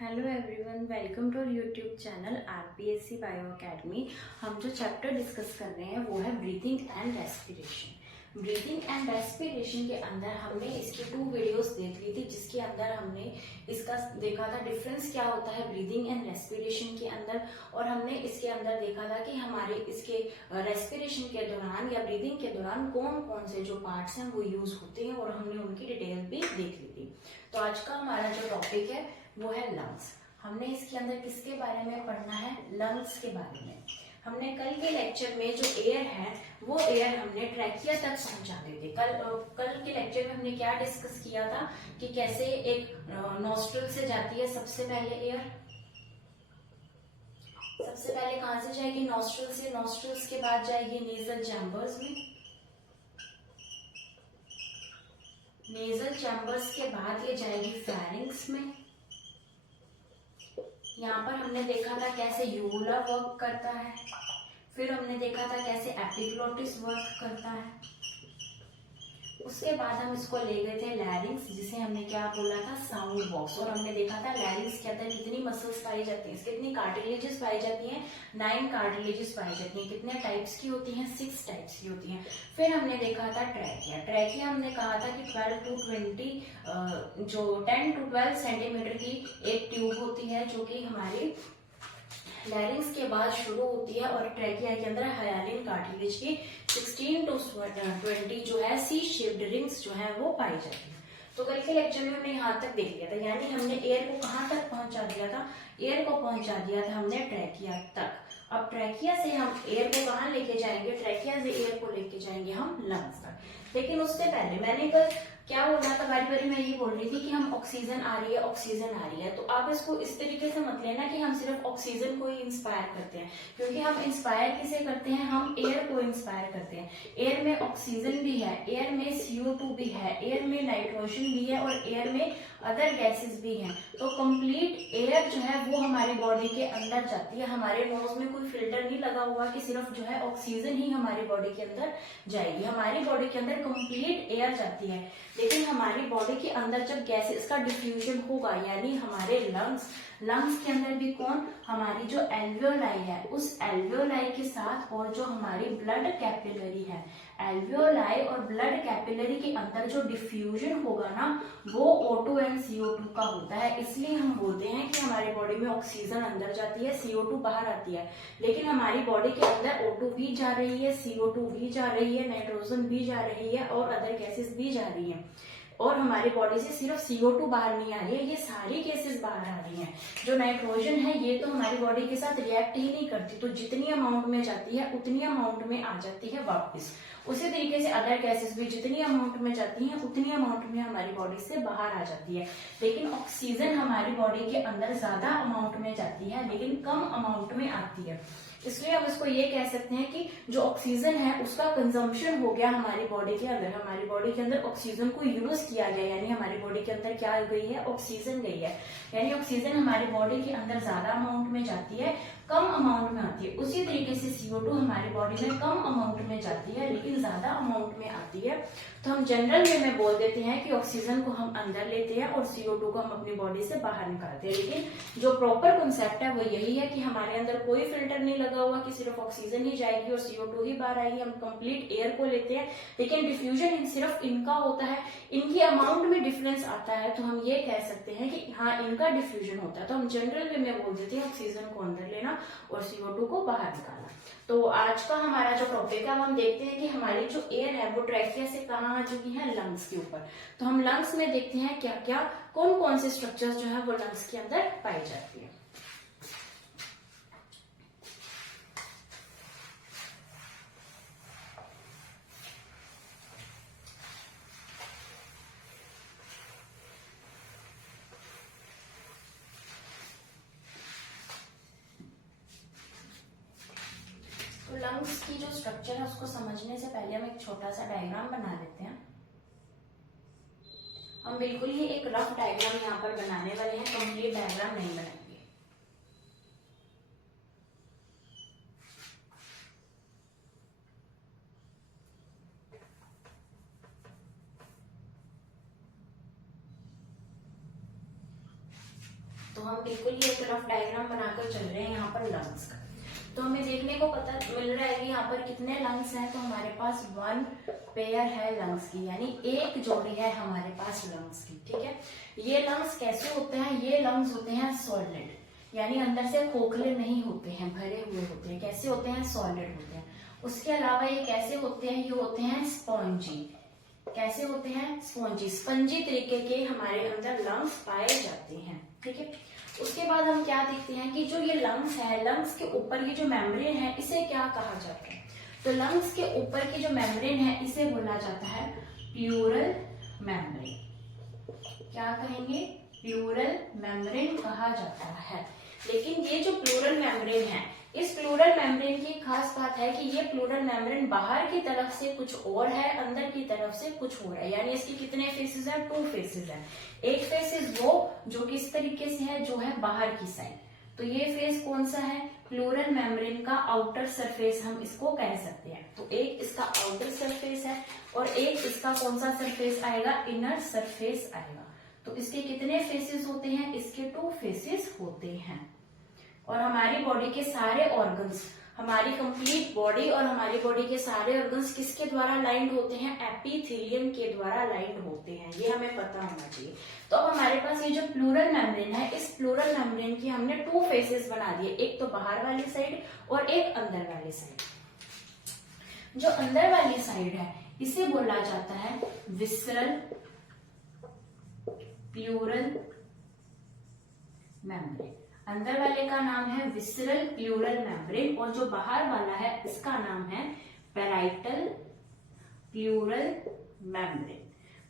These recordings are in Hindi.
Hello everyone, welcome to YouTube channel RPSC bio academy. हम जो चैप्टर डिस्कस कर रहे हैं वो है breathing and respiration. Breathing and respiration के अंदर हमने इसकी 2 वीडियोस देख ली थी, जिसके अंदर हमने इसका देखा था डिफरेंस क्या होता है ब्रीथिंग एंड रेस्पिरेशन के अंदर, और हमने इसके अंदर देखा था कि हमारे इसके रेस्पिरेशन के दौरान या ब्रीदिंग के दौरान कौन कौन से जो पार्ट्स हैं वो यूज होते हैं, और हमने उनकी डिटेल भी देख ली थी। तो आज का हमारा जो टॉपिक है वो है लंग्स। हमने इसके अंदर किसके बारे में पढ़ना है? लंग्स के बारे में। हमने कल के लेक्चर में जो एयर है वो एयर हमने ट्रैकिया तक पहुंचा दी थी। कल के लेक्चर में हमने क्या डिस्कस किया था कि कैसे एक नॉस्ट्रल से जाती है सबसे पहले एयर। सबसे पहले कहां से जाएगी? नॉस्ट्रल से। नॉस्ट्रल्स के बाद जाएगी नेजल चैम्बर्स में। नेजल चैम्बर्स के बाद ये जाएगी फेरिंग्स में। यहाँ पर हमने देखा था कैसे यूवुला वर्क करता है, फिर हमने देखा था कैसे एपिग्लोटिस वर्क करता है। उसके बाद हम इसको ले गए थे लैरिंग्स, जिसे हमने क्या बोला था? Sound box. और हमने देखा था लैरिंग्स के अंदर कितनी मसल्स पाई जाती हैं, कितनी कार्टिलेजेस पाई जाती हैं? 9 कार्टिलेजेस पाई जाती हैं। कितने टाइप्स की होती हैं? 6 टाइप्स की होती हैं। फिर हमने देखा था ट्रैकिया। ट्रैकिया हमने कहा था कि 12 to 20 जो 10 to 12 सेंटीमीटर की एक ट्यूब होती है, जो कि हमारी लैरिंग्स के बाद शुरू होती है, और ट्रैकिया के अंदर हायालिन कार्टिलेज की 16 to 20 जो है सी शेप्ड रिंग्स जो है वो पाई जाती है। तो कल के लेक्चर में हमने यहाँ तक देख लिया था, यानी हमने एयर को कहाँ तक पहुंचा दिया था? एयर को पहुंचा दिया था हमने ट्रैकिया तक। अब ट्रैकिया से हम एयर को कहाँ लेके जाएंगे? ट्रैकिया से एयर को लेके जाएंगे हम लंग्स तक। लेकिन उससे पहले मैंने कल क्या बोल रहा था, बारी बारी मैं ये बोल रही थी कि हम ऑक्सीजन आ रही है, ऑक्सीजन आ रही है। तो आप इसको इस तरीके से मत लेना कि हम सिर्फ ऑक्सीजन को ही इंस्पायर करते हैं, क्योंकि हम इंस्पायर किसे करते हैं? हम एयर को इंस्पायर करते हैं। एयर में ऑक्सीजन भी है, एयर में CO2 भी है, एयर में नाइट्रोजन भी है, और एयर में अदर गैसेस भी हैं। तो कंप्लीट एयर जो है वो हमारी बॉडी के अंदर जाती है। हमारे नोज में कोई फिल्टर नहीं लगा हुआ कि सिर्फ जो है ऑक्सीजन ही हमारी बॉडी के अंदर जाएगी। हमारी बॉडी के अंदर कंप्लीट एयर जाती है। लेकिन हमारी बॉडी के अंदर जब गैसेस का डिफ्यूजन होगा, यानी हमारे लंग्स के अंदर भी कौन? हमारी जो एल्वियोलाई है, उस एल्वियोलाई के साथ और जो हमारी ब्लड कैपिलरी है, एल्वियोलाई और ब्लड कैपिलरी के अंदर जो डिफ्यूजन होगा ना, वो O2 एंड CO2 का होता है। इसलिए हम बोलते हैं कि हमारी बॉडी में ऑक्सीजन अंदर जाती है, CO2 बाहर आती है। लेकिन हमारी बॉडी के अंदर O2 भी जा रही है, CO2 भी जा रही है, नाइट्रोजन भी जा रही है, और अदर गैसेस भी जा रही है। और हमारी बॉडी से सिर्फ CO2 बाहर नहीं आ रही है, ये सारी गैसेस बाहर आ रही हैं। जो नाइट्रोजन है ये तो हमारी बॉडी के साथ रिएक्ट ही नहीं करती, तो जितनी अमाउंट में जाती है उतनी अमाउंट में आ जाती है वापस। उसी तरीके से अदर गैसेस भी जितनी अमाउंट में जाती हैं उतनी अमाउंट में हमारी बॉडी से बाहर आ जाती है। लेकिन ऑक्सीजन हमारी बॉडी के अंदर ज्यादा अमाउंट में जाती है, लेकिन कम अमाउंट में आती है। इसलिए हम इसको ये कह सकते हैं कि जो ऑक्सीजन है उसका कंजम्पशन हो गया हमारी बॉडी के अंदर। हमारी बॉडी के अंदर ऑक्सीजन को यूज किया गया, यानी हमारी बॉडी के अंदर क्या गई है? ऑक्सीजन गई है। यानी ऑक्सीजन हमारी बॉडी के अंदर ज्यादा अमाउंट में जाती है, कम अमाउंट में आती है। उसी तरीके से CO2 हमारी बॉडी में कम अमाउंट में जाती है, लेकिन ज्यादा अमाउंट में आती है। तो हम जनरल वे में बोल देते हैं कि ऑक्सीजन को हम अंदर लेते हैं और CO2 को हम अपनी बॉडी से बाहर निकालते हैं। लेकिन जो प्रॉपर कॉन्सेप्ट है वो यही है कि हमारे अंदर कोई फिल्टर नहीं लगा हुआ कि सिर्फ ऑक्सीजन ही जाएगी और CO2 ही बाहर आएगी। हम कंप्लीट एयर को लेते हैं, लेकिन डिफ्यूजन सिर्फ इनका होता है। इनकी अमाउंट में डिफरेंस आता है, तो हम ये कह सकते हैं कि हाँ इनका डिफ्यूजन होता है। तो हम जनरल वे में बोल देते हैं ऑक्सीजन को अंदर लेना और CO2 को बाहर निकालना। तो आज का हमारा जो टॉपिक है हम देखते हैं कि हमारी जो एयर है वो ट्रैकिया से कहाँ आ चुकी है? लंग्स के ऊपर। तो हम लंग्स में देखते हैं क्या क्या कौन कौन से स्ट्रक्चर्स जो है वो लंग्स के अंदर पाई जाती है। लंग्स की जो स्ट्रक्चर है उसको समझने से पहले हम एक छोटा सा डायग्राम बना लेते हैं। हम बिल्कुल ही एक रफ डायग्राम यहाँ पर बनाने वाले हैं, कंप्लीट डायग्राम नहीं बनाएंगे। तो हम बिल्कुल ही एक रफ डायग्राम बनाकर चल रहे हैं यहाँ पर लंग्स का। तो हमें देखने को पता मिल रहा है कि यहाँ पर कितने लंग्स हैं, तो हमारे पास 1 पेयर है लंग्स की, यानी एक जोड़ी है हमारे पास लंग्स की। ठीक है, ये लंग्स कैसे होते हैं? ये लंग्स होते हैं सॉलिड, यानी अंदर से खोखले नहीं होते हैं, भरे हुए होते हैं। कैसे होते हैं? सॉलिड होते हैं। उसके अलावा ये कैसे होते हैं? ये होते हैं स्पॉन्जी। कैसे होते हैं? स्पॉन्जी, स्पंजी तरीके के हमारे अंदर लंग्स पाए जाते हैं। ठीक है, उसके बाद हम क्या देखते हैं कि जो ये लंग्स है, लंग्स के ऊपर ये जो मेम्ब्रेन है, इसे क्या कहा जाता है? तो लंग्स के ऊपर की जो मेम्ब्रेन है, इसे बोला जाता है प्लूरल मेम्ब्रेन। क्या कहेंगे? प्लूरल मेम्ब्रेन कहा जाता है। लेकिन ये जो प्लूरल मेम्ब्रेन है, इस प्लूरल मेम्ब्रेन की खास बात है कि ये प्लूरल मेम्ब्रेन बाहर की तरफ से कुछ और है, अंदर की तरफ से कुछ और है। यानी इसकी कितने फेसेस हैं? 2 फेसेस हैं। एक फेस वो जो किस तरीके से है, जो है बाहर की साइड। तो ये फेस कौन सा है? प्लूरल मेम्ब्रेन का आउटर सरफेस हम इसको कह सकते हैं। तो एक इसका आउटर सरफेस है और एक इसका कौन सा सरफेस आएगा? इनर सरफेस आएगा। तो इसके कितने फेसेस होते हैं? इसके 2 फेसेस होते हैं। और हमारी बॉडी के सारे ऑर्गन्स, हमारी कंप्लीट बॉडी और हमारी बॉडी के सारे ऑर्गन्स किसके द्वारा लाइंड होते हैं? एपिथेलियम के द्वारा लाइंड होते हैं। ये हमें पता होना चाहिए। तो अब हमारे पास ये जो प्लूरल मेम्ब्रेन है, इस प्लूरल मेम्ब्रेन की हमने 2 फेसेस बना दिए, एक तो बाहर वाली साइड और एक अंदर वाली साइड। जो अंदर वाली साइड है, इसे बोला जाता है विसरल प्लूरल मेम्ब्रेन। अंदर वाले का नाम है विसरल प्लूरल मेम्ब्रेन और जो बाहर वाला है, इसका नाम है parietal pleural membrane.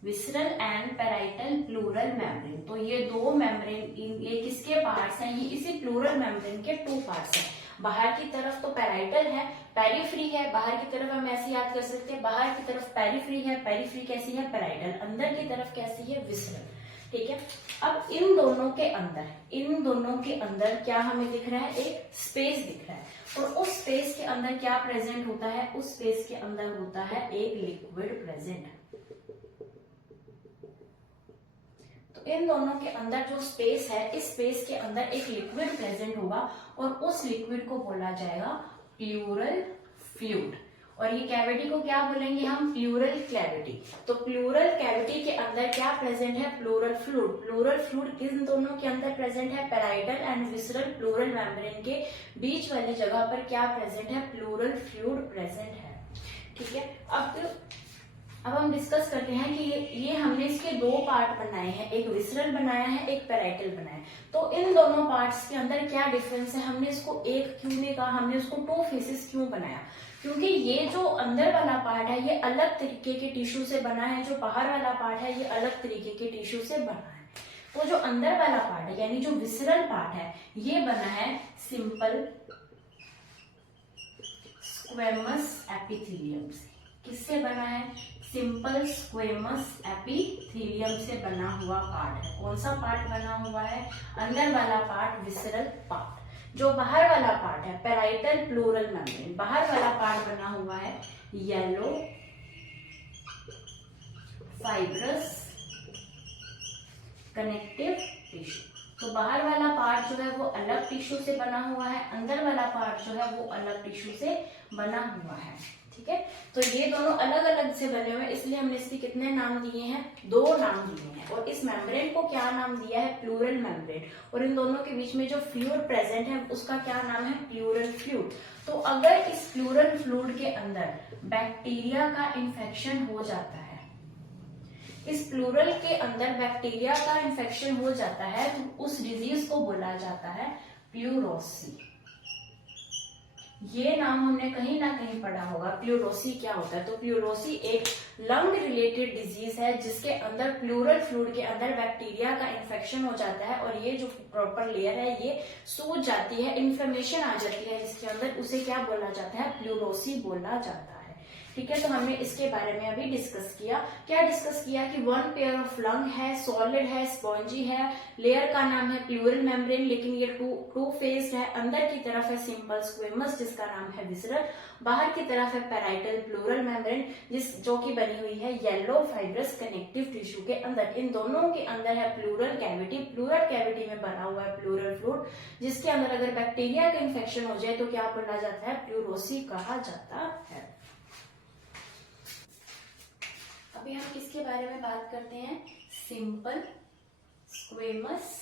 Visceral and parietal pleural membrane. तो ये 2 मेम्ब्रेन, ये किसके पार्ट्स हैं? ये इसी प्लूरल मेम्ब्रेन के 2 पार्ट्स हैं। बाहर की तरफ तो पैराइटल है, पेरिफ्री है। बाहर की तरफ हम ऐसे याद कर सकते हैं, बाहर की तरफ पेरिफ्री है, पेरिफ्री कैसी है? पैराइटल। अंदर की तरफ कैसी है? विसरल। ठीक है, अब इन दोनों के अंदर क्या हमें दिख रहा है? एक स्पेस दिख रहा है। और उस स्पेस के अंदर क्या प्रेजेंट होता है? उस स्पेस के अंदर होता है एक लिक्विड प्रेजेंट। तो इन दोनों के अंदर जो स्पेस है, इस स्पेस के अंदर एक लिक्विड प्रेजेंट होगा और उस लिक्विड को बोला जाएगा प्लूरल फ्लूइड। और ये कैविटी को क्या बोलेंगे हम? Pleural cavity. तो प्लूरल कैविटी के अंदर क्या प्रेजेंट है? Pleural fluid. प्लूरल फ्लूइड किन दोनों के अंदर प्रेजेंट है? Parietal and visceral pleural membrane के बीच वाली जगह पर क्या प्रेजेंट है? प्लूरल फ्लूइड प्रेजेंट है। ठीक है, अब हम डिस्कस करते हैं कि ये हमने इसके 2 पार्ट बनाए हैं, एक विसरल बनाया है, एक पैराइटल बनाया है। तो इन दोनों पार्ट्स के अंदर क्या डिफरेंस है? हमने इसको एक क्यों नहीं कहा? हमने इसको 2 फेसेस क्यों बनाया? क्योंकि ये जो अंदर वाला पार्ट है, ये अलग तरीके के टिश्यू से बना है, जो बाहर वाला पार्ट है, ये अलग तरीके के टिश्यू से बना है। तो जो अंदर वाला पार्ट है, यानी जो विसरल पार्ट है, ये बना है सिंपल स्क्वेमस एपिथेलियम से। किससे बना है? सिंपल स्क्वेमस एपिथेलियम से बना हुआ पार्ट है। कौन सा पार्ट बना हुआ है? अंदर वाला पार्ट, विसरल पार्ट। जो बाहर वाला पार्ट है, पैराइटल प्लूरल मेम्ब्रेन, बाहर वाला पार्ट बना हुआ है येलो फाइब्रस कनेक्टिव टिश्यू। तो बाहर वाला पार्ट जो है वो अलग टिश्यू से बना हुआ है, अंदर वाला पार्ट जो है वो अलग टिश्यू से बना हुआ है। ठीक है, तो ये दोनों अलग अलग से बने हुए हैं, इसलिए हमने इसके कितने नाम दिए हैं? 2 नाम दिए हैं। और इस मेम्ब्रेन को क्या नाम दिया है? Pleural membrane. और इन दोनों के बीच में जो फ्लूइड प्रेजेंट है, उसका क्या नाम है? Pleural fluid. तो अगर इस प्लूरल फ्लूइड के अंदर बैक्टीरिया का इन्फेक्शन हो जाता है, इस प्लूरल के अंदर बैक्टीरिया का इन्फेक्शन हो जाता है, तो उस डिजीज को बोला जाता है प्लूरोसी। ये नाम हमने कहीं ना कहीं पढ़ा होगा। प्लूरोसी क्या होता है? तो प्लूरोसी एक लंग रिलेटेड डिजीज है, जिसके अंदर प्लूरल फ्लूइड के अंदर बैक्टीरिया का इन्फेक्शन हो जाता है और ये जो प्रॉपर लेयर है, ये सूज जाती है, इन्फ्लेमेशन आ जाती है इसके अंदर, उसे क्या बोला जाता है? प्लूरोसी बोला जाता है। ठीक है, तो हमने इसके बारे में अभी डिस्कस किया। क्या डिस्कस किया कि वन पेयर ऑफ लंग है, सॉलिड है, स्पॉन्जी है, लेयर का नाम है प्लूरल मेम्ब्रेन, लेकिन ये टू फेस्ड है। अंदर की तरफ है सिंपल स्क्वेमस जिसका नाम है विसरल, बाहर की तरफ है पैराइटल प्लूरल मेम्ब्रेन जो की बनी हुई है येलो फाइब्रस कनेक्टिव टिश्यू के अंदर। इन दोनों के अंदर है प्लूरल कैविटी, प्लूरल कैविटी में बना हुआ है प्लूरल फ्लूइड, जिसके अंदर अगर बैक्टीरिया का इन्फेक्शन हो जाए तो क्या बोला जाता है, प्लूरोसी कहा जाता है। अभी हम किसके बारे में बात करते हैं, सिंपल स्क्वेमस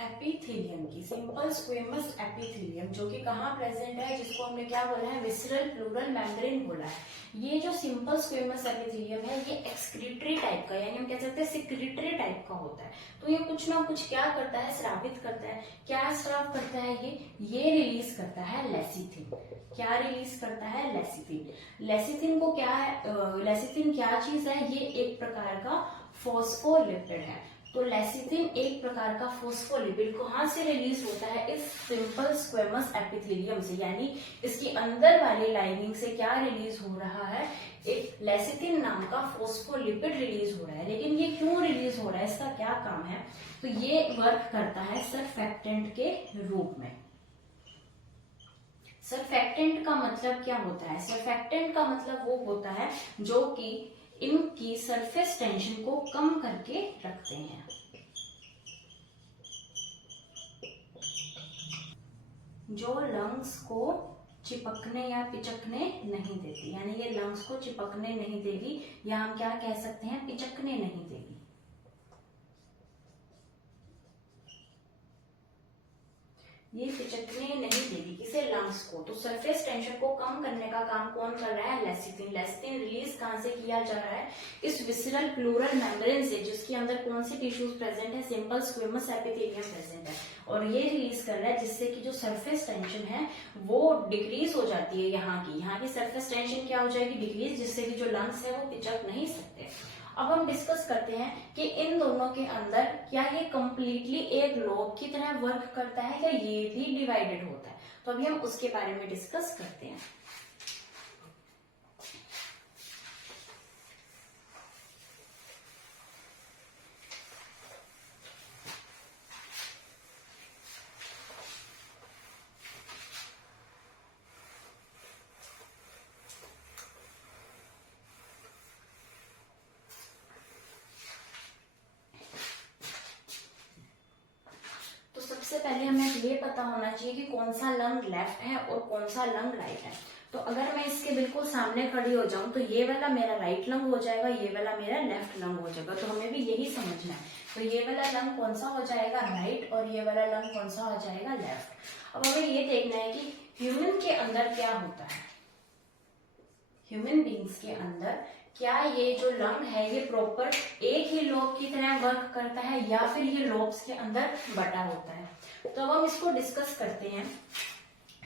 एपिथेलियम की। सिंपल स्क्वेमस एपिथेलियम जो कि कहाँ प्रेजेंट है, जिसको हमने क्या बोला है, विसरल प्लूरल मेम्ब्रेन बोला है। ये जो सिंपल स्क्वेमस एपिथेलियम है ये एक्सक्रीटरी टाइप का, यानी हम कह सकते हैं सिक्रीटरी टाइप का होता है। तो ये कुछ ना कुछ क्या करता है, स्रावित करता है। क्या स्राव करता है ये रिलीज करता है लेसिथिन। क्या रिलीज करता है, लेसिथिन। लेसिथिन को क्या है, लेसिथिन क्या चीज है, ये एक प्रकार का फॉस्फोलिपिड है। तो लेसिथिन एक प्रकार का फॉस्फोलिपिड कहाँ से रिलीज होता है, इस सिंपल स्क्वेमस एपिथेलियम से, यानी इसकी अंदर वाली लाइनिंग से क्या रिलीज हो रहा है, एक लेसिथिन नाम का फॉस्फोलिपिड रिलीज हो रहा है। लेकिन ये क्यों रिलीज हो रहा है, इसका क्या काम है, तो ये वर्क करता है सरफेक्टेंट के रूप में। सरफेक्टेंट का मतलब क्या होता है, सरफेक्टेंट का मतलब वो होता है जो कि इनकी सरफेस टेंशन को कम करके रखते हैं। जो लंग्स को चिपकने या पिचकने नहीं देती, यानी ये लंग्स को चिपकने नहीं देगी, या हम क्या कह सकते हैं, पिचकने नहीं देगी। ये पिचकने नहीं देगी किसे, लंग्स को। तो सरफेस टेंशन को कम करने का काम कौन कर रहा है, लेसिथिन। लेसिथिन रिलीज कहां से किया जा रहा है, इस विसरल प्लूरल मेम्ब्रेन से, जिसके अंदर कौन सी टिश्यूज प्रेजेंट है, सिंपल स्क्वेमस एपिथेलियम प्रेजेंट है। और ये रिलीज कर रहा है जिससे कि जो सरफेस टेंशन है वो डिक्रीज हो जाती है। यहाँ की सरफेस टेंशन क्या हो जाएगी, डिक्रीज, जिससे कि जो लंग्स है वो पिचक नहीं सकते। अब हम डिस्कस करते हैं कि इन दोनों के अंदर क्या ये कंप्लीटली एक लोब की तरह वर्क करता है या ये भी डिवाइडेड होता है। तो अभी हम उसके बारे में डिस्कस करते हैं। सबसे पहले हमें ये पता होना चाहिए कि कौन सा लंग लेफ्ट है और कौन सा लंग राइट है। तो अगर मैं इसके बिल्कुल सामने खड़ी हो जाऊं तो ये वाला मेरा राइट लंग हो जाएगा, ये वाला मेरा लेफ्ट लंग हो जाएगा। तो हमें भी यही समझना है। तो ये वाला लंग कौन सा हो जाएगा, राइट, और ये वाला लंग कौन सा हो जाएगा, लेफ्ट। अब हमें ये देखना है कि ह्यूमन के अंदर क्या होता है, ह्यूमन बींग्स के अंदर क्या ये जो लंग है ये प्रॉपर एक ही लोब की तरह वर्क करता है या फिर ये लोब्स के अंदर बटा होता है। तो अब हम इसको डिस्कस करते हैं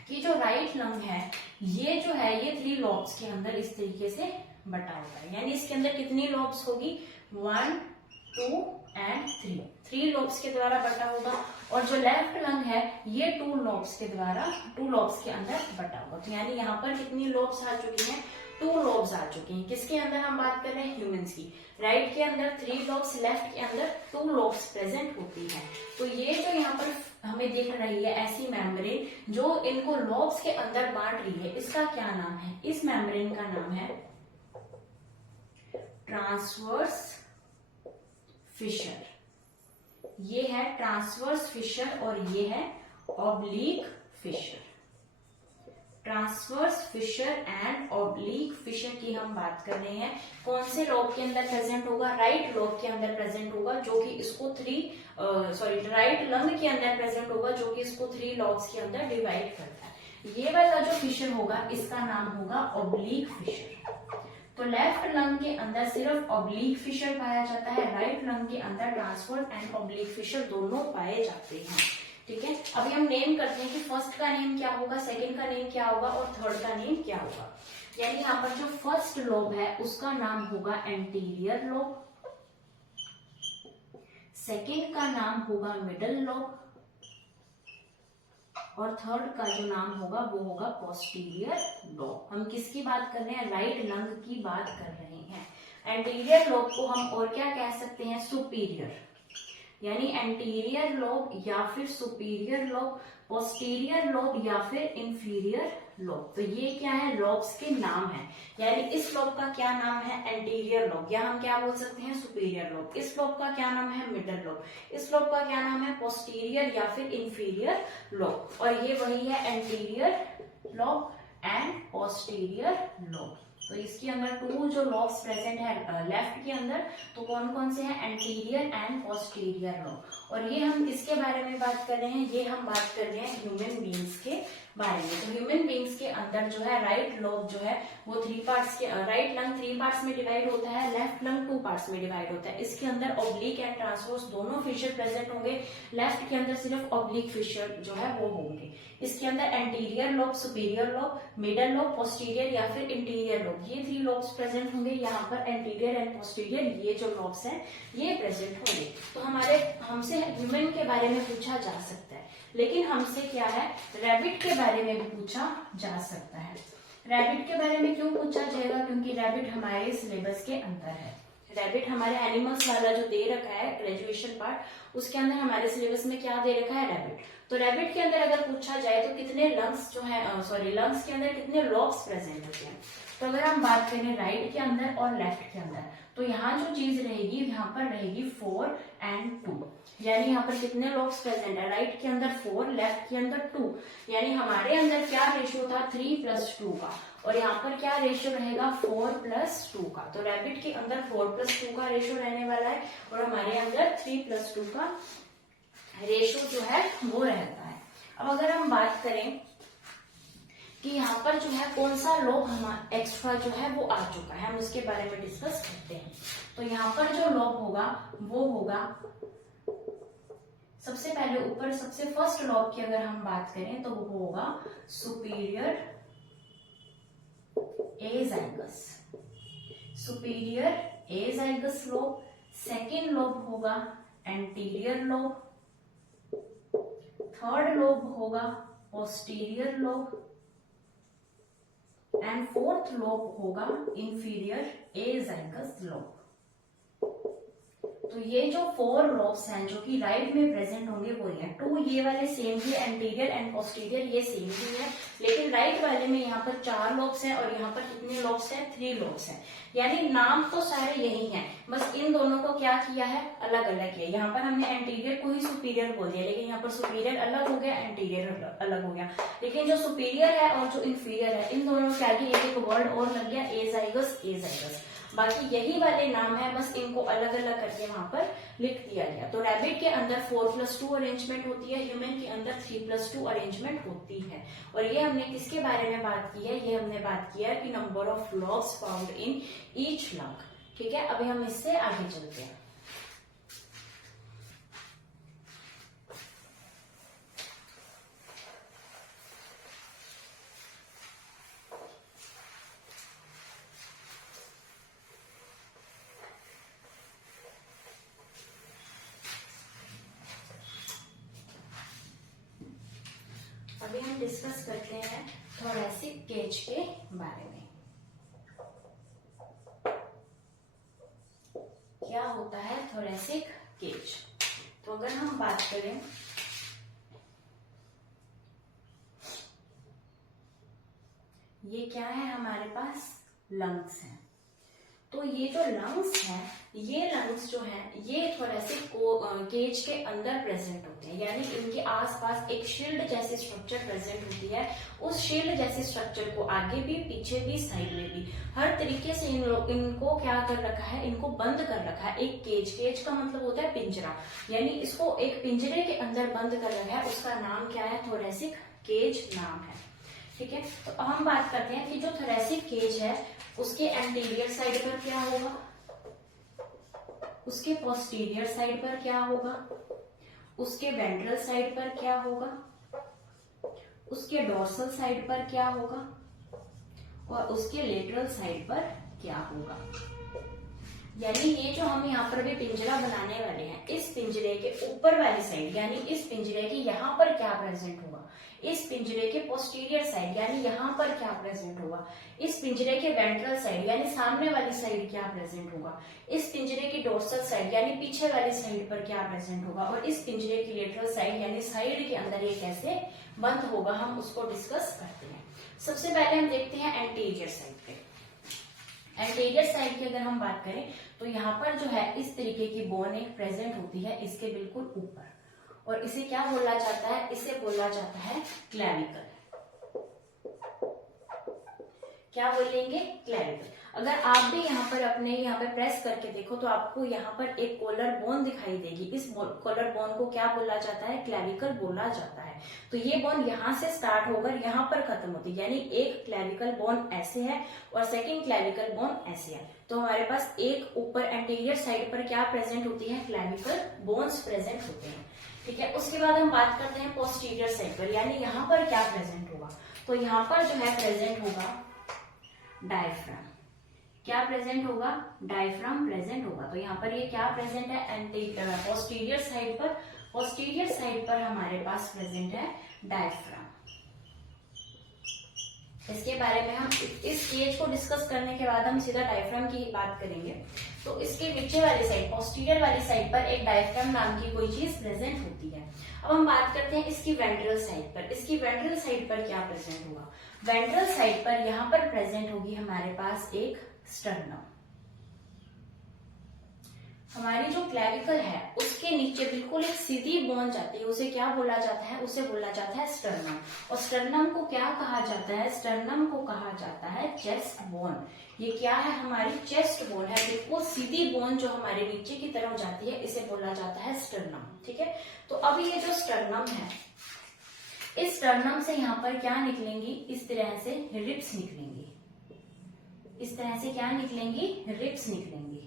कि जो राइट लंग है ये जो है ये 3 लोब्स के अंदर इस तरीके से बटा होता है। यानी इसके अंदर कितनी लोब्स होगी, 1, 2 एंड 3 लोब्स के द्वारा बटा होगा। और जो लेफ्ट लंग है ये 2 लोब्स के अंदर बटा होगा। तो यानी यहाँ पर कितनी लोब्स आ चुकी हैं, 2 लोब्स आ चुकी हैं। किसके अंदर हम बात कर रहे हैं, ह्यूमंस की। राइट के अंदर 3 लोब्स, लेफ्ट के अंदर 2 लोब्स प्रेजेंट होती है। तो ये जो यहाँ पर हमें दिख रही है ऐसी मेम्ब्रेन जो इनको लोब्स के अंदर बांट रही है, इसका क्या नाम है, इस मेम्ब्रेन का नाम है ट्रांसवर्स फिशर। ये है ट्रांसवर्स फिशर और ये है oblique fissure. Transverse fissure and oblique fissure की हम बात कर रहे हैं। कौन से लोब के अंदर प्रेजेंट होगा, राइट लोब के अंदर प्रेजेंट होगा, जो कि इसको राइट लंग के अंदर प्रेजेंट होगा, जो कि इसको 3 लॉब्स के अंदर डिवाइड करता है। ये वाला जो फिशर होगा इसका नाम होगा ऑब्लिक फिशर। तो लेफ्ट लंग के अंदर सिर्फ ऑब्लिक फिशर पाया जाता है, राइट लंग के अंदर ट्रांसवर्स एंड ऑब्लिक फिशर दोनों पाए जाते हैं। ठीक है, अभी हम नेम करते हैं कि फर्स्ट का नेम क्या होगा, सेकंड का नेम क्या होगा और थर्ड का नेम क्या होगा। यानी यहाँ पर जो फर्स्ट लोब है उसका नाम होगा एंटीरियर लोब, सेकंड का नाम होगा मिडल लोब और थर्ड का जो नाम होगा वो होगा पोस्टीरियर लोब। हम किसकी बात कर रहे हैं? राइट लंग की बात कर रहे हैं। एंटीरियर लोब को हम और क्या कह सकते हैं? सुपीरियर, यानी एंटीरियर लोब या फिर सुपीरियर लोब, पोस्टीरियर लोब या फिर इंफीरियर लोब। तो ये क्या है? लोब्स के नाम है। यानी इस लोब का क्या नाम है? एंटीरियर लोब, या हम क्या बोल सकते हैं? Superior lobe. इस लोब का क्या नाम है? Middle lobe. इस लोब का क्या नाम है? पोस्टीरियर या फिर इंफीरियर लोब। और ये वही है anterior lobe and posterior lobe. तो इसके अंदर टू जो लॉब्स प्रेजेंट है लेफ्ट के अंदर, तो कौन कौन से हैं? Anterior and posterior lobe. और ये हम किसके बारे में बात कर रहे हैं? ये हम बात कर रहे हैं ह्यूमन बींग्स के बारे में। तो ह्यूमन बींग्स के अंदर जो है राइट लोब जो है वो 3 पार्ट्स के, राइट लंग 3 पार्ट्स में डिवाइड होता है, लेफ्ट लंग 2 पार्ट्स में डिवाइड होता है। इसके अंदर ऑब्लिक एंड ट्रांसवर्स दोनों फीचर प्रेजेंट होंगे। लेफ्ट के अंदर सिर्फ ऑब्लिक फीचर जो है वो होंगे। इसके अंदर anterior lobe, superior lobe, middle lobe, posterior या फिर इंटीरियर लोब, ये 3 लोब्स प्रेजेंट होंगे। यहाँ पर एंटीरियर एंड पोस्टीरियर ये जो लोब्स हैं ये प्रेजेंट होंगे। तो हमसे ह्यूमन के बारे में पूछा जा सकता है, लेकिन हमसे क्या है? रैबिट के बारे में भी पूछा जा सकता है। रैबिट के बारे में क्यों पूछा जाएगा? क्योंकि रैबिट हमारे सिलेबस के अंदर है। रैबिट हमारे एनिमल्स वाला जो दे रखा है ग्रेजुएशन पार्ट, उसके अंदर हमारे सिलेबस में क्या दे रखा है? रैबिट। तो रैबिट के अंदर अगर पूछा जाए तो कितने लंग्स जो है लंग्स के अंदर कितने लॉब्स प्रेजेंट होते हैं? तो अगर हम बात करें राइट के अंदर और लेफ्ट के अंदर, तो यहाँ जो चीज रहेगी यहाँ पर रहेगी 4 and 2, यानी यहाँ पर कितने लॉब्स प्रेजेंट है? राइट के अंदर 4, लेफ्ट के अंदर 2, यानी हमारे अंदर क्या रेशियो था? 3+2 का, और यहाँ पर क्या रेशियो रहेगा? 4+2 का। तो रैबिट के अंदर 4+2 का रेशियो रहने वाला है और हमारे अंदर 3+2 का रेशियो जो है वो रहता है। अब अगर हम बात करें कि यहाँ पर जो है कौन सा लोब हमारा एक्स्ट्रा जो है वो आ चुका है, हम उसके बारे में डिस्कस करते हैं। तो यहाँ पर जो लोब होगा वो होगा, सबसे पहले ऊपर सबसे फर्स्ट लोब की अगर हम बात करें तो वो होगा superior azygos, superior azygos lobe. Second lobe होगा एंटीरियर लोब, थर्ड लोब होगा posterior lobe and fourth lobe होगा इंफीरियर एजाइगस लोब। तो ये जो 4 लोब्स हैं जो कि राइट में प्रेजेंट होंगे वो ये 2 ये वाले same he, anterior and posterior ये सेम ही है, लेकिन राइट वाले में यहाँ पर 4 लोब्स हैं और यहाँ पर कितने लोब्स हैं? 3 लोब्स हैं। यानी नाम तो सारे यही हैं, बस इन दोनों को क्या किया है? अलग अलग किया। यहाँ पर हमने एंटीरियर को ही सुपीरियर बोल दिया, लेकिन यहाँ पर सुपीरियर अलग हो गया, एंटीरियर अलग हो गया। लेकिन जो सुपीरियर है और जो इंफीरियर है, इन दोनों के आगे एक वर्ड और लग गया, एजाइगस एजाइगस। बाकी यही वाले नाम है, बस इनको अलग अलग करके वहां पर लिख दिया गया। तो रैबिट के अंदर 4+2 अरेंजमेंट होती है, ह्यूमन के अंदर 3+2 अरेंजमेंट होती है। और ये हमने किसके बारे में बात की है? ये हमने बात किया है कि number of lobes found in each lung. ठीक है, अभी हम इससे आगे चलते हैं। अभी हम डिस्कस करते हैं थोरेसिक केज के बारे में। क्या होता है थोरेसिक केज? तो अगर हम बात करें, ये क्या है? हमारे पास लंग्स हैं। तो ये जो लंग्स हैं, ये लंग्स जो हैं ये थोरेसिक केज के अंदर प्रेजेंट होते हैं, यानी इनके आसपास एक शील्ड जैसी स्ट्रक्चर प्रेजेंट होती है। उस शील्ड जैसे स्ट्रक्चर को आगे भी, पीछे भी, साइड में भी हर तरीके से इनको क्या कर रखा है? इनको बंद कर रखा है एक केज। केज का मतलब होता है पिंजरा, यानी इसको एक पिंजरे के अंदर बंद कर रखा है। उसका नाम क्या है? थोरेसिक केज नाम है। ठीक है, तो अब हम बात करते हैं कि जो थोरेसिक केज है उसके एंटीरियर साइड पर क्या होगा, उसके पोस्टीरियर साइड पर क्या होगा, उसके वेंट्रल साइड पर क्या होगा, उसके डोर्सल साइड पर क्या होगा और उसके लेटरल साइड पर क्या होगा। यानी ये जो हम यहाँ पर भी पिंजरा बनाने वाले हैं, इस पिंजरे के ऊपर वाली साइड यानी इस पिंजरे के यहाँ पर क्या प्रेजेंट होगा, इस पिंजरे के पोस्टीरियर साइड यानी यहाँ पर क्या प्रेजेंट होगा, इस पिंजरे के वेंट्रल साइड यानी सामने वाली साइड क्या प्रेजेंट होगा, इस पिंजरे की डोर्सल साइड यानी पीछे वाली साइड पर क्या प्रेजेंट होगा, और इस पिंजरे की लेटरल साइड यानी साइड के अंदर ये कैसे बंद होगा, हम उसको डिस्कस करते हैं। सबसे पहले हम देखते हैं एंटीरियर साइड पे। एंटीरियर साइड की अगर हम बात करें तो यहाँ पर जो है इस तरीके की बोन एक प्रेजेंट होती है इसके बिल्कुल ऊपर, और इसे क्या बोला जाता है, इसे बोला जाता है क्लैविकल। क्या बोलेंगे, क्लैविकल। अगर आप भी यहाँ पर अपने यहाँ पे प्रेस करके देखो तो आपको यहाँ पर एक कॉलर बोन दिखाई देगी। इस कॉलर बोन को क्या बोला जाता है, क्लैविकल बोला जाता है। तो ये बोन यहाँ से स्टार्ट होकर यहाँ पर खत्म होती है, यानी एक क्लैविकल बोन ऐसे है और सेकंड क्लैविकल बोन ऐसे है। तो हमारे पास एक ऊपर एंटीरियर साइड पर क्या प्रेजेंट होती है, क्लैविकल बोन्स प्रेजेंट होते हैं। ठीक है, उसके बाद हम बात करते हैं पोस्टीरियर साइड पर, यानी यहाँ पर क्या प्रेजेंट होगा। तो यहाँ पर जो है प्रेजेंट होगा डायफ्राम। क्या प्रेजेंट होगा, डायफ्राम प्रेजेंट होगा। तो यहाँ पर ये क्या प्रेजेंट है, पोस्टीरियर साइड पर, पोस्टीरियर साइड पर हमारे पास प्रेजेंट है डायफ्राम। इसके बारे में हम इस स्टेज को डिस्कस करने के बाद हम सीधा डायफ्राम की बात करेंगे। तो इसके नीचे वाली साइड, पोस्टीरियर वाली साइड पर एक डायफ्राम नाम की कोई चीज प्रेजेंट होती है। अब हम बात करते हैं इसकी वेंट्रल साइड पर। इसकी वेंट्रल साइड पर क्या प्रेजेंट होगा, वेंट्रल साइड पर यहाँ पर प्रेजेंट होगी हमारे पास एक स्टर्नम। हमारी जो क्लैविकल है उसके नीचे बिल्कुल एक सीधी बोन जाती है, उसे क्या बोला जाता है, उसे बोला जाता है स्टर्नम। और स्टर्नम को क्या कहा जाता है, स्टर्नम को कहा जाता है चेस्ट बोन। ये क्या है, हमारी चेस्ट बोन है, बिल्कुल सीधी बोन जो हमारे नीचे की तरफ जाती है, इसे बोला जाता है स्टर्नम। ठीक है, तो अब ये जो स्टर्नम है, इस स्टर्नम से यहाँ पर क्या निकलेंगी, इस तरह से रिब्स निकलेंगी। इस तरह से क्या निकलेंगी, रिब्स निकलेंगी,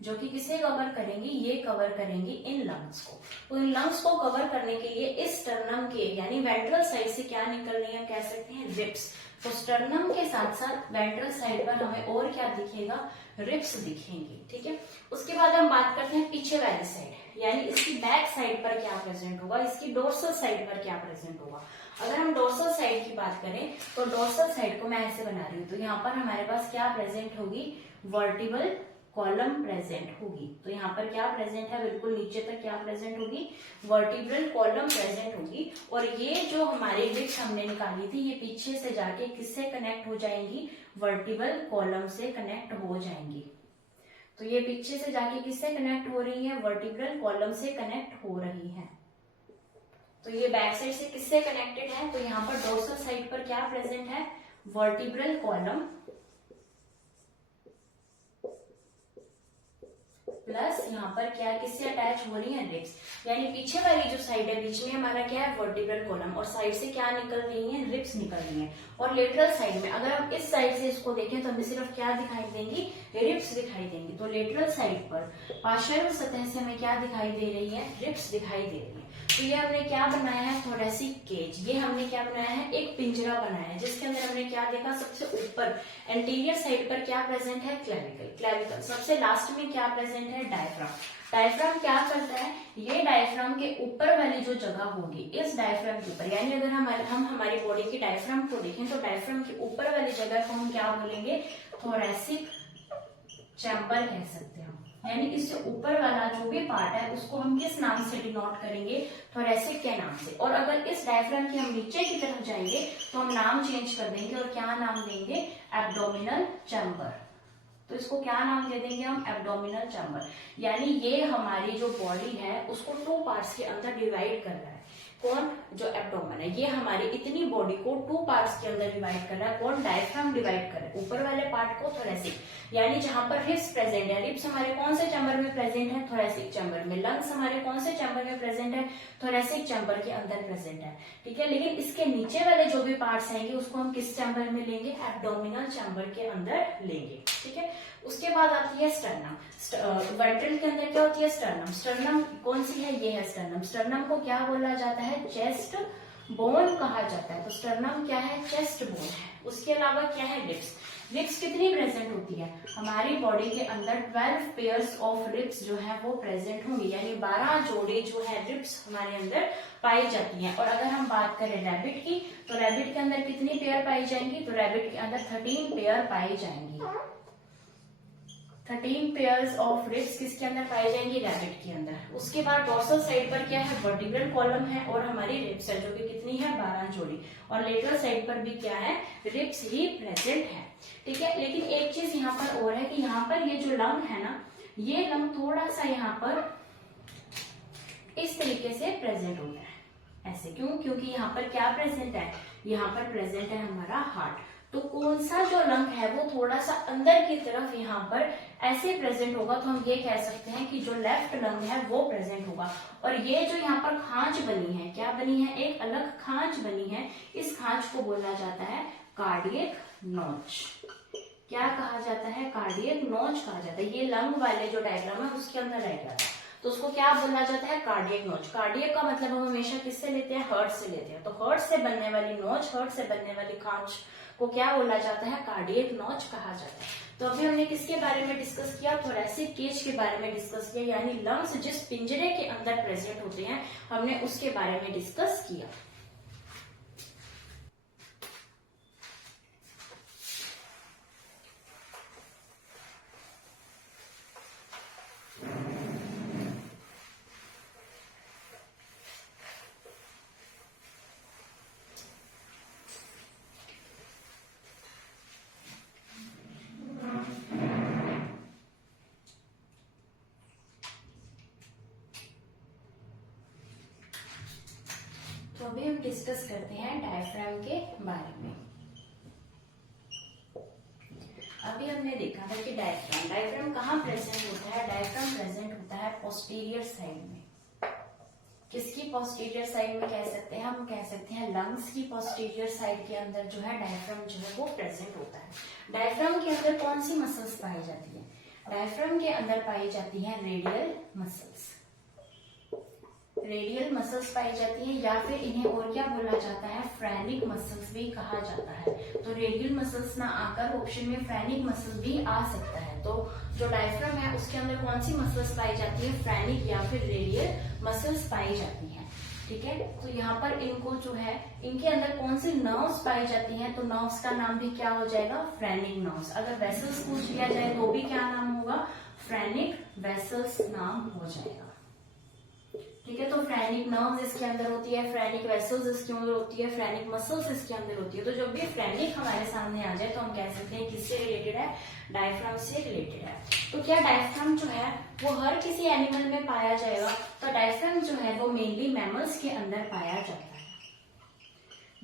जो कि किसे कवर करेंगी, ये कवर करेंगी इन लंग्स को। तो इन लंग्स को कवर करने के लिए इस स्टर्नम के यानी वेंट्रल साइड से क्या निकल रही है, कह सकते हैं रिब्स। तो स्टर्नम के साथ साथ वेंट्रल साइड पर हमें और क्या दिखेगा, रिब्स दिखेंगी। ठीक है, उसके बाद हम बात करते हैं पीछे वाली साइड, यानी इसकी बैक साइड पर क्या प्रेजेंट होगा, इसकी डोर्सल साइड पर क्या प्रेजेंट होगा। अगर हम डोर्सल साइड की बात करें तो डोर्सल साइड को मैं ऐसे बना रही हूँ, तो यहाँ पर हमारे पास क्या प्रेजेंट होगी, वर्टिबल कॉलम प्रेजेंट होगी। तो यहाँ पर क्या प्रेजेंट है, बिल्कुल नीचे तक क्या प्रेजेंट होगी, वर्टिब्रल कॉलम प्रेजेंट होगी। और ये जो हमारी रिब्स हमने निकाली थी, ये पीछे से जाके किससे कनेक्ट हो जाएंगी, वर्टिब्रल कॉलम से कनेक्ट हो जाएंगी। तो ये पीछे से जाके किससे कनेक्ट हो रही है, वर्टिब्रल कॉलम से कनेक्ट हो रही है। तो ये बैक साइड से किससे कनेक्टेड है, तो यहाँ पर डोर्सल साइड पर क्या प्रेजेंट है, वर्टिब्रल कॉलम प्लस यहाँ पर क्या किससे अटैच हो रही है, रिब्स। यानी पीछे वाली जो साइड है, बीच में हमारा क्या है, वर्टिब्रल कॉलम, और साइड से क्या निकल रही है, रिब्स निकल रही है। और लेटरल साइड में अगर हम इस साइड से इसको देखें तो हमें सिर्फ क्या दिखाई देंगी, रिब्स दिखाई देंगी। तो लेटरल साइड पर पार्श्व सतह से हमें क्या दिखाई दे रही है, रिब्स दिखाई दे रही है। तो ये हमने क्या बनाया है, थोरेसिक केज। ये हमने क्या बनाया है, एक पिंजरा बनाया है, जिसके अंदर हमने क्या देखा, सबसे ऊपर एंटीरियर साइड पर क्या प्रेजेंट है, क्लैविकल। क्लैविकल सबसे लास्ट में क्या प्रेजेंट है, डायफ्राम। डायफ्राम क्या करता है, ये डायफ्राम के ऊपर वाली जो जगह होगी, इस डायफ्राम के ऊपर, यानी अगर हम हमारी बॉडी की डायफ्राम को देखें तो डायफ्राम के ऊपर वाली जगह को हम क्या बोलेंगे, थोरेसिक चैम्बर कह सकते हैं। यानी इससे ऊपर वाला जो भी पार्ट है उसको हम किस नाम से डिनोट करेंगे, थोरेसिक के नाम से। और अगर इस डायफ्राम के हम नीचे की तरफ जाएंगे तो हम नाम चेंज कर देंगे और क्या नाम देंगे, एब्डोमिनल चैम्बर। तो इसको क्या नाम दे देंगे हम, एब्डोमिनल चैम्बर। यानी ये हमारी जो बॉडी है उसको 2 पार्ट्स के अंदर डिवाइड कर रहा है। कौन, जो एब्डोमेन है, ये हमारी इतनी बॉडी को 2 पार्ट्स के अंदर डिवाइड कर रहा है। कौन, डायफ्राम डिवाइड कर रहा है। ऊपर वाले पार्ट को थोरेसिक, यानी जहां पर रिब्स प्रेजेंट है, रिब्स हमारे कौन से चैम्बर में प्रेजेंट है, थोरेसिक चैम्बर में। लंग्स हमारे कौन से चैम्बर में प्रेजेंट है, थोरेसिक चैम्बर के अंदर प्रेजेंट है। ठीक है, लेकिन इसके नीचे वाले जो भी पार्ट्स आएंगे उसको हम किस चैम्बर में लेंगे, एब्डोमिनल चैम्बर के अंदर लेंगे। ठीक है, उसके बाद आती है स्टर्नम। वेंट्रल के अंदर क्या होती है, स्टर्नम। स्टर्नम कौन सी है, ये है स्टर्नम। स्टर्नम को क्या बोला जाता है, चेस्ट बोन कहा जाता है। तो स्टर्नम क्या है, चेस्ट बोन है। उसके अलावा क्या है, रिब्स। रिब्स कितनी प्रेजेंट होती है, हमारी बॉडी के अंदर 12 पेयर्स ऑफ रिब्स जो है वो प्रेजेंट होंगी, यानी 12 जोड़े जो है रिब्स हमारे अंदर पाई जाती हैं। और अगर हम बात करें रैबिट की, तो रैबिट के अंदर कितनी पेयर पाई जाएंगी, तो रैबिट के अंदर 13 पेयर पाई जाएंगी। 13 पेयर्स ऑफ रिब्स किसके अंदर पाई जाएंगी, रैबिट के अंदर। उसके बाद डोर्सल साइड पर क्या है, वर्टिब्रल कॉलम है और हमारी रिब्स है जो कि कितनी है, 12 जोड़ी। और लेटरल साइड पर भी क्या है, रिब्स ही प्रेजेंट है। ठीक है, लेकिन एक चीज यहाँ पर और है कि यहाँ पर ये जो लंग है ना, ये लंग थोड़ा सा यहाँ पर इस तरीके से प्रेजेंट होता है। ऐसे क्यों, क्योंकि यहाँ पर क्या प्रेजेंट है, यहाँ पर प्रेजेंट है हमारा हार्ट। तो कौन सा जो लंग है वो थोड़ा सा अंदर की तरफ यहाँ पर ऐसे प्रेजेंट होगा, तो हम ये कह सकते हैं कि जो लेफ्ट लंग है वो प्रेजेंट होगा। और ये जो यहाँ पर खांच बनी है, क्या बनी है, एक अलग खांच बनी है, इस खांच को बोला जाता है कार्डियक नॉच। क्या कहा जाता है, कार्डियक नॉच कहा जाता है। ये लंग वाले जो डायग्राम है उसके अंदर रहेगा, तो उसको क्या बोला जाता है, कार्डियक नॉच। कार्डियक का मतलब हम हमेशा किससे लेते हैं, हार्ट से लेते हैं। तो हार्ट से बनने वाली नॉच, हार्ट से बनने वाली खांच को क्या बोला जाता है, कार्डियक नॉच कहा जाता है। तो अभी हमने किसके बारे में डिस्कस किया, थोरैसिक केज के बारे में डिस्कस किया, यानी लंग्स जिस पिंजरे के अंदर प्रेजेंट होते हैं हमने उसके बारे में डिस्कस किया। तो अभी हम डिस्कस करते हैं डायफ्राम के बारे में। अभी हमने देखा था कि डायफ्राम कहाँ प्रेजेंट होता है, डायफ्राम प्रेजेंट होता है पोस्टीरियर साइड में। किसकी पोस्टीरियर साइड में कह सकते हैं, हम कह सकते हैं लंग्स की पोस्टीरियर साइड के अंदर जो है डायफ्राम जो है वो प्रेजेंट होता है। डायफ्राम के अंदर कौन सी मसल्स पाई जाती है, डायफ्राम के अंदर पाई जाती है रेडियल मसल्स। रेडियल मसल्स पाई जाती हैं, या फिर इन्हें और क्या बोला जाता है, फ्रेनिक मसल्स भी कहा जाता है। तो रेडियल मसल्स ना आकर ऑप्शन में फ्रेनिक मसल भी आ सकता है। तो जो डायफ्राम है उसके अंदर कौन सी मसल्स पाई जाती है, फ्रेनिक या फिर रेडियल मसल्स पाई जाती हैं। ठीक है, तो यहाँ पर इनको जो है, इनके अंदर कौन सी नर्व्स पाई जाती हैं, तो नर्व्स का नाम भी क्या हो जाएगा, फ्रेनिक नर्व्स। अगर वेसल्स पूछ लिया जाए तो भी क्या नाम होगा, फ्रेनिक वेसल्स नाम हो जाएगा। ठीक है, तो फ्रेनिक नर्व्स इसके अंदर होती है, फ्रेनिक वेसल्स इसके अंदर होती है, फ्रेनिक मसल्स इसके अंदर होती है। तो जब भी फ्रेनिक हमारे सामने आ जाए तो हम कह सकते हैं किससे रिलेटेड है, डायफ्राम से रिलेटेड है। तो क्या डायफ्राम जो है वो हर किसी एनिमल में पाया जाएगा, तो डायफ्राम जो है वो मेनली मैमल्स के अंदर पाया जाता है।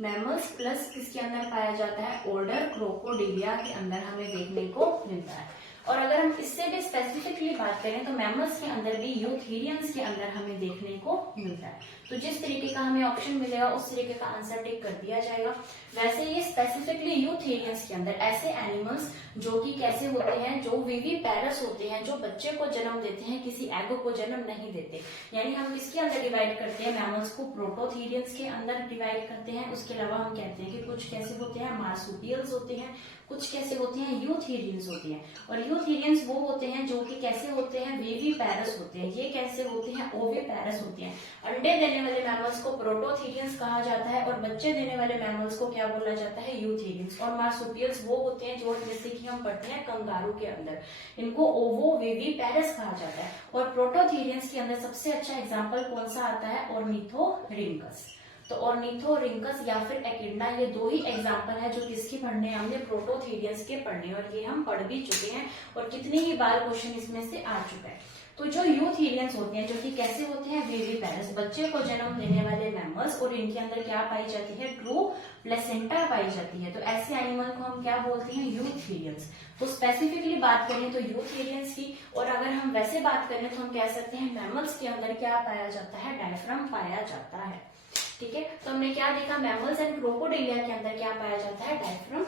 मैमल्स प्लस किसके अंदर पाया जाता है, ऑर्डर क्रोकोडिलिया के अंदर हमें देखने को मिलता है। और अगर हम इससे भी स्पेसिफिकली बात करें तो मैमल्स के अंदर भी यूथेरियंस के अंदर हमें देखने को मिलता है। तो जिस तरीके का हमें ऑप्शन मिलेगा उस तरीके का आंसर टिक कर दिया जाएगा। वैसे ये स्पेसिफिकली यूथेरियंस के अंदर ऐसे एनिमल्स जो कि कैसे होते हैं, जो विविपेरस होते हैं, जो बच्चे को जन्म देते हैं, किसी एगो को जन्म नहीं देते। यानी हम किसके अंदर डिवाइड करते हैं, मैमल्स को प्रोटोथेरियंस के अंदर डिवाइड करते हैं। उसके अलावा हम कहते हैं कि कुछ कैसे होते हैं, मार्सुपियल्स होते हैं, कुछ कैसे होते हैं, यूथेरियंस होते हैं। और यूथेरियंस वो होते हैं जो कि कैसे होते हैं, विविपेरस होते हैं। ये कैसे होते हैं, ओविपेरस होते हैं। अंडे देने वाले मैमल्स को प्रोटोथेरियंस कहा जाता है और बच्चे देने वाले मैमल्स को क्या बोला जाता है, यूथेरियंस। और मार्सुपियल्स वो होते हैं जो जैसे कि हम पढ़ते हैं कंगारू के अंदर, इनको ओवो विविपेरस कहा जाता है। और प्रोटोथेरियंस के अंदर सबसे अच्छा एग्जाम्पल कौन सा आता है, ऑर्निथोरिंकस। तो ऑर्निथोरिंकस या फिर एकिडना, ये दो ही एग्जाम्पल है जो किसके पढ़ने, हमने प्रोटोथेरियंस के पढ़ने, और ये हम पढ़ भी चुके हैं और कितनी ही बार क्वेश्चन इसमें से आ चुका है। तो जो यूथेरियंस होते हैं, जो कि कैसे होते हैं, विविपेरस, बच्चे को जन्म देने वाले मैमल्स, और इनके अंदर क्या पाई जाती है, ट्रू प्लेसेंटा पाई जाती है। तो ऐसे एनिमल को हम क्या बोलते हैं, यूथेरियंस। तो स्पेसिफिकली बात करें तो यूथेरियंस की, और अगर हम वैसे बात करें तो हम कह सकते हैं मैमल्स के अंदर क्या पाया जाता है, डायफ्राम पाया जाता है। ठीक है, तो हमने क्या देखा, मैमल्स एंड क्रोकोडिलिया के अंदर क्या पाया जाता है, डायफ्राम।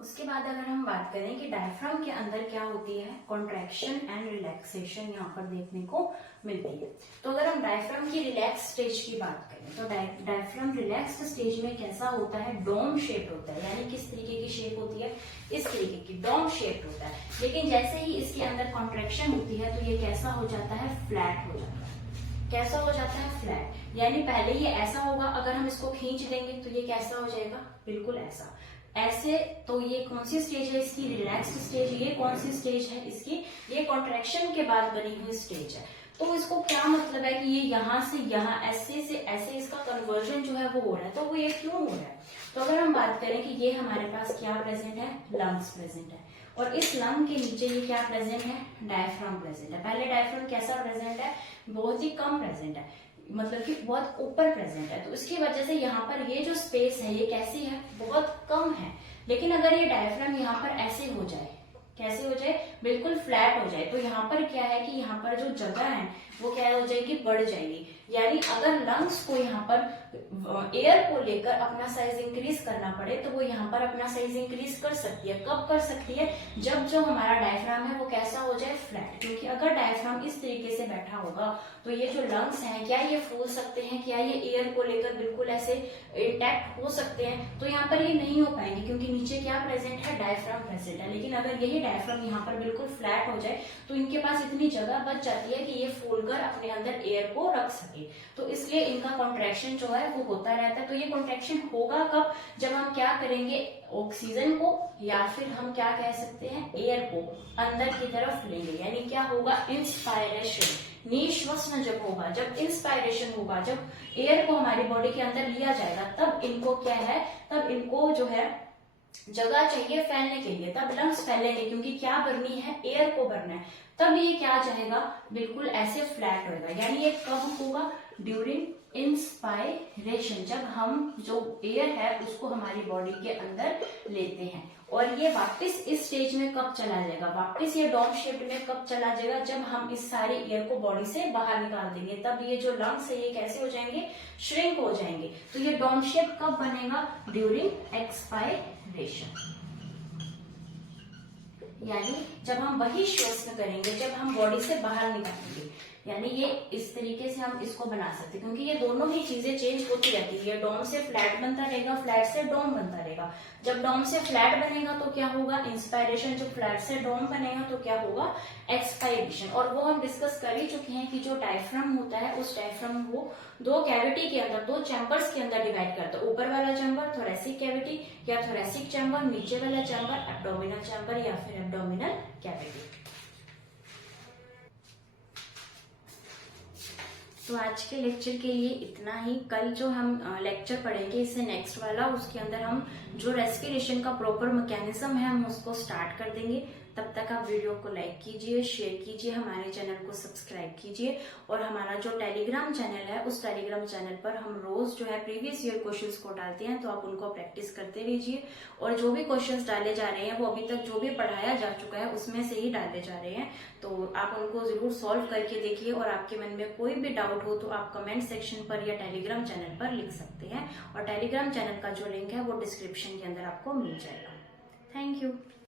उसके बाद अगर हम बात करें कि डायफ्राम के अंदर क्या होती है, कॉन्ट्रैक्शन एंड रिलैक्सेशन यहाँ पर देखने को मिलती है। तो अगर हम डायफ्राम की रिलैक्स स्टेज की बात करें तो डायफ्राम रिलैक्स्ड स्टेज में कैसा होता है, डोम शेप होता है। यानी किस तरीके की शेप होती है, इस तरीके की डोम शेप होता है। लेकिन जैसे ही इसके अंदर कॉन्ट्रैक्शन होती है तो ये कैसा हो जाता है, फ्लैट हो जाता है। कैसा हो जाता है, फ्लैट। यानी पहले ये ऐसा होगा, अगर हम इसको खींच देंगे तो ये कैसा हो जाएगा, बिल्कुल ऐसा, ऐसे। तो ये कौन सी स्टेज है इसकी, रिलैक्स्ड स्टेज। ये कौन सी स्टेज है इसकी, ये कॉन्ट्रैक्शन के बाद बनी हुई स्टेज है। तो इसको क्या मतलब है कि ये यहाँ से यहाँ, ऐसे से ऐसे इसका कन्वर्जन जो है वो हो रहा है। तो वो ये क्यों हो रहा है, तो अगर हम बात करें कि ये हमारे पास क्या प्रेजेंट है, लंग्स प्रेजेंट है, और इस लंग के नीचे ये क्या प्रेजेंट है, डायफ्राम प्रेजेंट है। पहले डायफ्राम कैसा प्रेजेंट है, बहुत ही कम प्रेजेंट है, मतलब कि बहुत ऊपर प्रेजेंट है। तो इसकी वजह से यहाँ पर ये जो स्पेस है ये कैसी है, बहुत कम है। लेकिन अगर ये डायफ्राम यहाँ पर ऐसे हो जाए, कैसे हो जाए, बिल्कुल फ्लैट हो जाए, तो यहाँ पर क्या है कि यहाँ पर जो जगह है वो क्या हो जाएगी, बढ़ जाएगी। यानी अगर लंग्स को यहाँ पर एयर को लेकर अपना साइज इंक्रीज करना पड़े तो वो यहाँ पर अपना साइज इंक्रीज कर सकती है। कब कर सकती है, जब जो हमारा डायफ्राम है वो कैसा हो जाए, फ्लैट। क्योंकि अगर डायफ्राम इस तरीके से बैठा होगा तो ये जो लंग्स हैं क्या ये फूल सकते हैं, क्या ये एयर को लेकर बिल्कुल ऐसे इंटैक्ट हो सकते हैं, तो यहाँ पर ये नहीं हो पाएंगे क्योंकि नीचे क्या प्रेजेंट है, डायफ्राम प्रेजेंट है। लेकिन अगर यही डायफ्राम यहाँ पर बिल्कुल फ्लैट हो जाए तो इनके पास इतनी जगह बच जाती है कि ये फूलकर अपने अंदर एयर को रख सके। तो इसलिए इनका कॉन्ट्रैक्शन जो है वो होता रहता है। तो ये कॉन्ट्रैक्शन होगा कब, जब हम क्या करेंगे, ऑक्सीजन को या फिर हम क्या कह सकते हैं, एयर को अंदर की तरफ लेंगे। यानी क्या होगा, इंस्पायरेशन, निश्वसन जब होगा, जब इंस्पायरेशन होगा, जब एयर को हमारी बॉडी के अंदर लिया जाएगा, तब इनको क्या है, तब इनको जो है जगह चाहिए फैलने के लिए, तब लंग्स फैलेंगे। क्योंकि क्या भरनी है, एयर को भरना है। तब ये क्या जाएगा, बिल्कुल ऐसे फ्लैट होएगा। यानी ये कब होगा, ड्यूरिंग इंस्पायरेशन, जब हम जो एयर है उसको हमारी बॉडी के अंदर लेते हैं। और ये वापस इस स्टेज में कब चला जाएगा, वापस ये डोम शेप में कब चला जाएगा, जब हम इस सारे एयर को बॉडी से बाहर निकाल देंगे। तब ये जो लंग्स है ये कैसे हो जाएंगे, श्रिंक हो जाएंगे। तो ये डोम शेप कब बनेगा, ड्यूरिंग एक्सपायरेशन। यानी जब हम वही श्वसन करेंगे, जब हम बॉडी से बाहर निकालेंगे। यानी ये इस तरीके से हम इसको बना सकते हैं, क्योंकि ये दोनों ही चीजें चेंज होती रहती है। डोम से फ्लैट बनता रहेगा, फ्लैट से डोम बनता रहेगा। जब डोम से फ्लैट बनेगा तो क्या होगा, इंस्पायरेशन। जब फ्लैट से डोम बनेगा तो क्या होगा, एक्सपायरेशन। और वो हम डिस्कस कर ही चुके हैं कि जो डायफ्राम होता है, उस डायफ्राम को दो कैविटी के अंदर, दो चैम्बर्स के अंदर डिवाइड करता है। ऊपर वाला चैम्बर थोरेसिक कैविटी या थोरेसिक चैम्बर, नीचे वाला चैम्बर एब्डोमिनल चैम्बर या फिर एब्डोमिनल कैविटी। तो आज के लेक्चर के लिए इतना ही। कल जो हम लेक्चर पढ़ेंगे इससे नेक्स्ट वाला, उसके अंदर हम जो रेस्पिरेशन का प्रॉपर मैकेनिज्म है हम उसको स्टार्ट कर देंगे। तब तक आप वीडियो को लाइक कीजिए, शेयर कीजिए, हमारे चैनल को सब्सक्राइब कीजिए। और हमारा जो टेलीग्राम चैनल है, उस टेलीग्राम चैनल पर हम रोज जो है प्रीवियस ईयर क्वेश्चंस को डालते हैं, तो आप उनको प्रैक्टिस करते रहिए। और जो भी क्वेश्चंस डाले जा रहे हैं वो अभी तक जो भी पढ़ाया जा चुका है उसमें से ही डाले जा रहे हैं, तो आप उनको जरूर सॉल्व करके देखिए। और आपके मन में कोई भी डाउट हो तो आप कमेंट सेक्शन पर या टेलीग्राम चैनल पर लिख सकते हैं। और टेलीग्राम चैनल का जो लिंक है वो डिस्क्रिप्शन के अंदर आपको मिल जाएगा। Thank you.